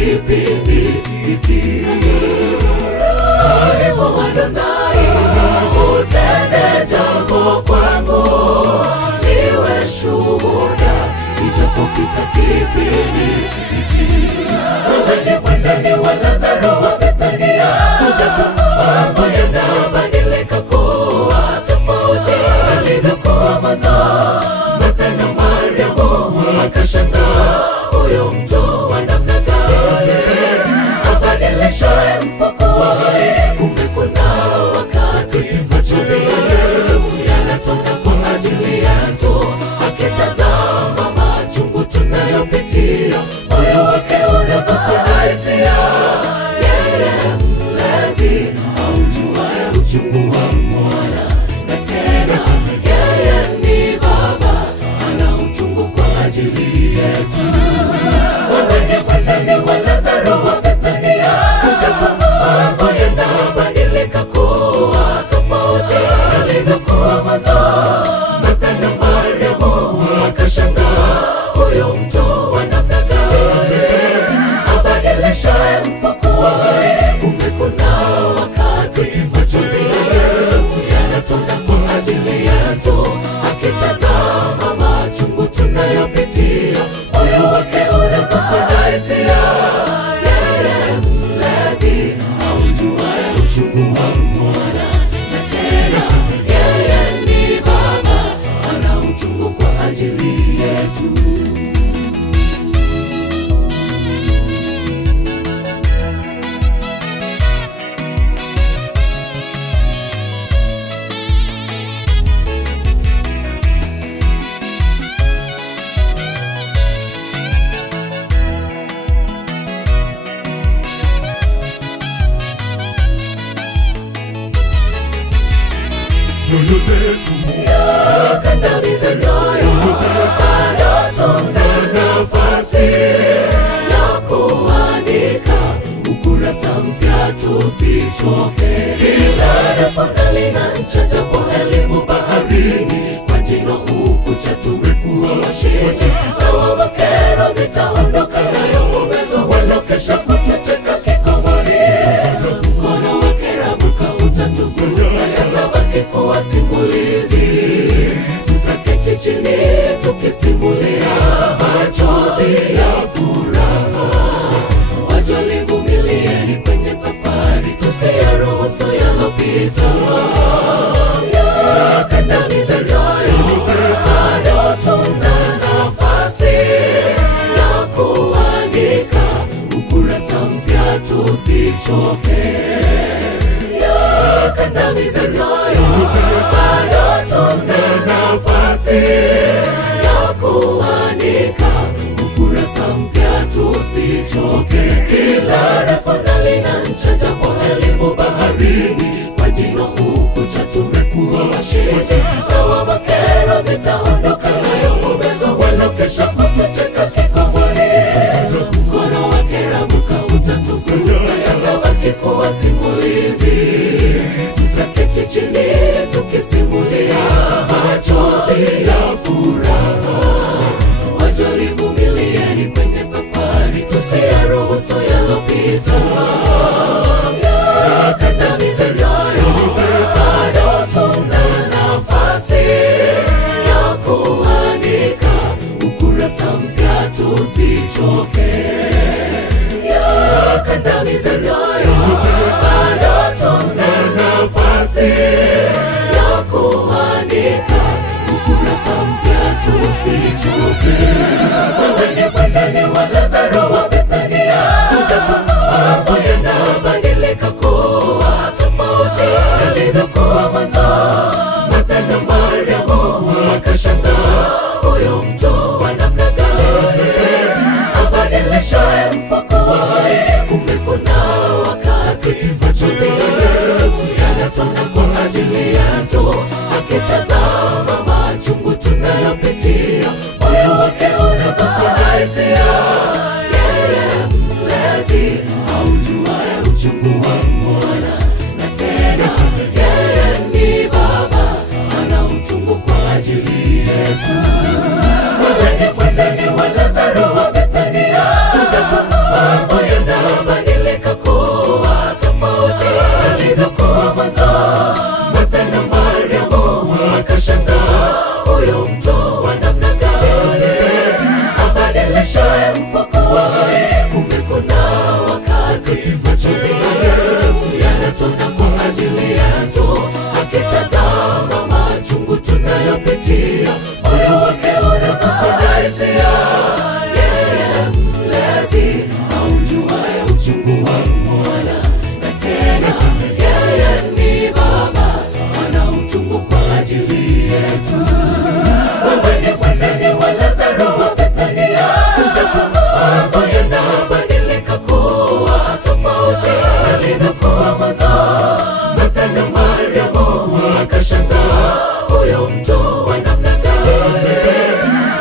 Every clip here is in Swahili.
kipindi hiki. Rahimu Adonai, utende jambo kwangu, niwe shuhuda ijapopita kipindi hiki. Wewe ni mwandani wa Lazaro wa Bethania, mambo yanabadilika kuwa tofauti yalivyokuwa mwanzo. Martha na Mariamu wakashangaa, huyu mtu wa namna gani abadilishaye mfuko wa hai? Kumbe kuna wakati machozi ya Yesu yanatoka kwa ajili yetu, akitazama machungu tunayopitia, moyo wake unagusa hisia. Yeye mlezi aujuaye uchungu wa mwana, na tena yeye ni Baba ana utungu kwa ajili yetu. Mwandani wa Lazaro wa Bethania, mambo yanabadilika kuwa tofauti yalivyokuwa mwanzo. Martha na Mariamu wakashangaa, huyu mtu wa namna gani abadilishaye mfuko wa hai? Kumbe kuna wakati machozi ya Yesu yanatoka kwa ajili yetu, akitazama machungu tunayopitia, moyo wake unagusa hisia. Yeye mlezi aujuaye uchungu wa mwana, na tena yeye ni Baba ana utungu kwa ajili yetu. Nyoyo zetu yakandamiza nyoyo, bado tuna nafasi ya kuandika ukurasa mpya, tusichoke. Kila refu lina ncha, japo elimu baharini, kwa jino ukucha tumekuwa washindi. Dawa makero zitaondoka, nayo uwezo walokesha kutucheka kikomoni. Mkono wake Rabuka utatuzungusha, yatabaki kuwa simulizi. Tutaketi chini tukisimulia machozi ya furaha. Wajoli, vumilieni kwenye safari, tusiyaruhusu yalopita yakandamiza nyoyo. Bado tuna nafasi ya kuandika ukurasa mpya, tusichoke. Yakandamiza nyoyo, bado tuna nafasi ya kuandika ukurasa mpya, tusichoke. Kila refu lina ncha, japo elimu baharini, kwa jino ukucha tumekuwa washindi. Dawa makero zitaondoka, nayo uwezo walokesha kutucheka kikomoni. Mkono wake Rabuka utatuzungusha, yatabaki kuwa simulizi. Tutaketi chini tukisimulia machozi ya furaha. Wajoli, vumilieni kwenye safari, tusiyaruhusu yalopita yakandamiza nyoyo. Bado tuna nafasi ya kuandika ukurasa mpya, tusichoke. Yakandamiza nyoyo, bado tuna nafasi ya kuandika ukurasa mpya, tusichoke. Wewe ni mwandani wa Lazaro wa Bethania, mambo yanabadilika kuwa tofauti yalivyokuwa mwanzo. Martha na Mariamu wakashangaa, huyu mtu wa namna gani abadilishaye mfuko wa hai? Kumbe kuna wakati machozi ya Yesu yanatoka kwa ajili yetu, akitazama machungu tunayopitia, moyo wake unagusa hisia. Yeye mlezi aujuaye uchungu wa mwana, na tena yeye ni Baba ana utungu kwa ajili yetu. Mwandani wa Lazaro wa Bethania, mambo kuna wakati machozi ya Yesu yanatona kwa ajili yetu, akitazama machungu tunayopitia, moyo wake unakusudia hisia. Yeye mlezi aujuaye uchungu wa mwana, na tena yeye ni Baba ana utungu kwa ajili yetu. Wewe ni mweneni wa Lazaro wa Bethania, mambo yanabadilika kuwa tofauti yalivyokuwa mwanzo. Martha na Mariamu wakashangaa, huyo mtu wa namna gani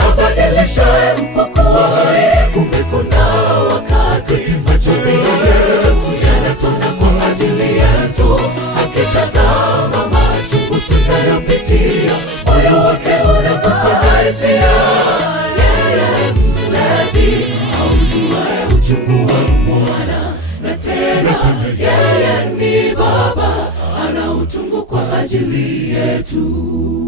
abadilishaye mfu kuwa hai? Kumbe kuna wakati machozi ya Yesu yanatona kwa ajili yetu, akitazama machungu tunayopitia, moyo wake unakusudia hisia. Yeye mlezi aujuaye uchungu wa mwana, na tena yeye ni Baba ana utungu kwa ajili yetu.